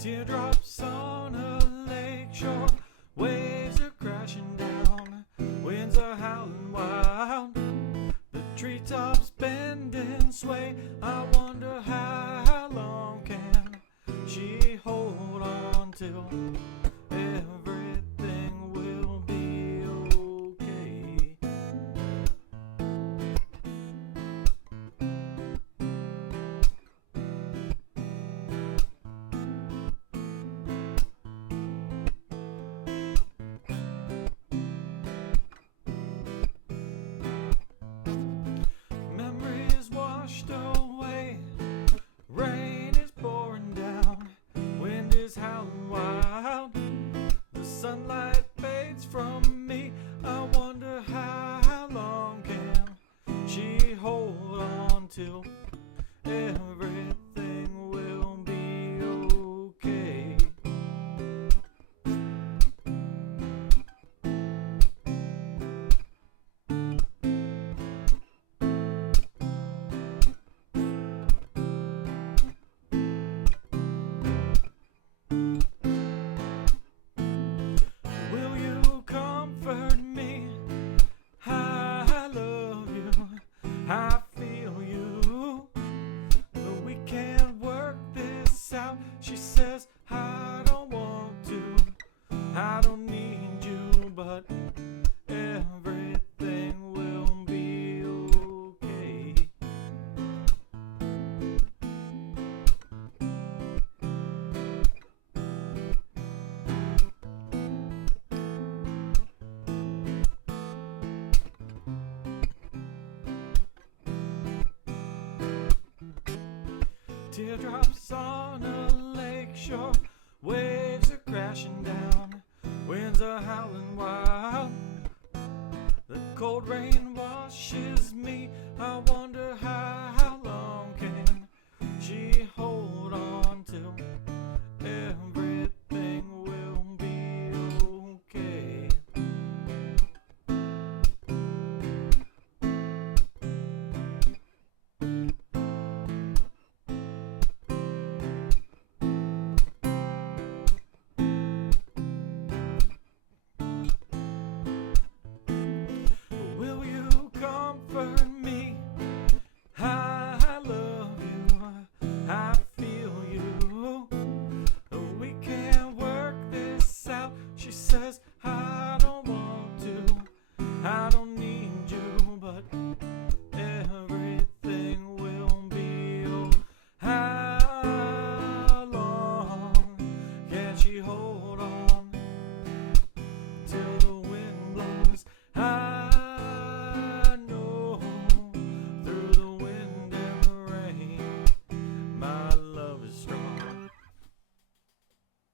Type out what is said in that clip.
Teardrops on a lake shore, waves are crashing down, winds are howling wild, the treetops bend and sway. I wonder how long can she hold on till everything will be okay. Memories washed away, rain is pouring down, wind is howling wild, the sunlight fades from me. I wonder how long can she hold on till everything will be okay. Will you comfort me? I love you, I feel you, but we can't work this out. She says I don't want to, I don't need you, but everything will be okay. Teardrops on a lake shore, waves are crashing down, winds are howling wild, the cold rain